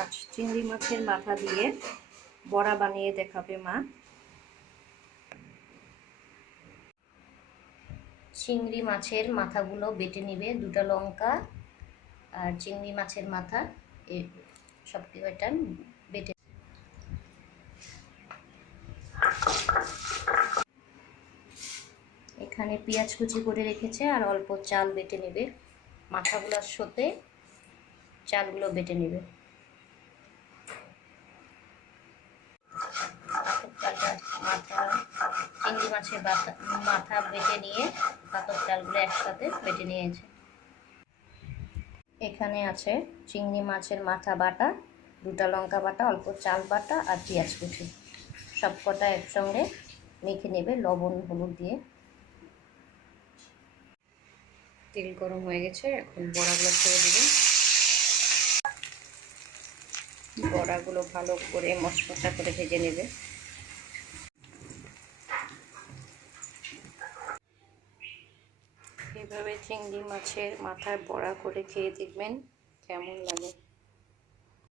আজ চিংড়ি মাছের মাথা দিয়ে বড়া বানিয়ে দেখাবে মা। চিংড়ি মাছের মাথাগুলো বেটে নিবে, দুটো লঙ্কা আর চিংড়ি মাছের মাথা সব এটা বেটে। এখানে পেঁয়াজ কুচি করে রেখেছে আর অল্প চাল বেটে নেবে, মাথাগুলোর সাথে চালগুলো বেটে নেবে। মাথা চিংড়ি মাছের মাথা বেটে নিয়ে পাতর চালগুলো একসাথে বেটে নিয়েছে। এখানে আছে চিংড়ি মাছের মাথা বাটা, দুটা লঙ্কা বাটা, অল্প চাল বাটা আর পেঁয়াজ কুচি, সব কটা একসঙ্গে মেখে নেবে লবণ হলুদ দিয়ে। তেল গরম হয়ে গেছে, এখন বড়াগুলো ছেড়ে দেবে। বড়াগুলো ভালো করে মশমশা করে ভেজে নেবে। এভাবে চিংড়ি মাছের মাথায় বড়া করে খেয়ে দেখবেন কেমন লাগে।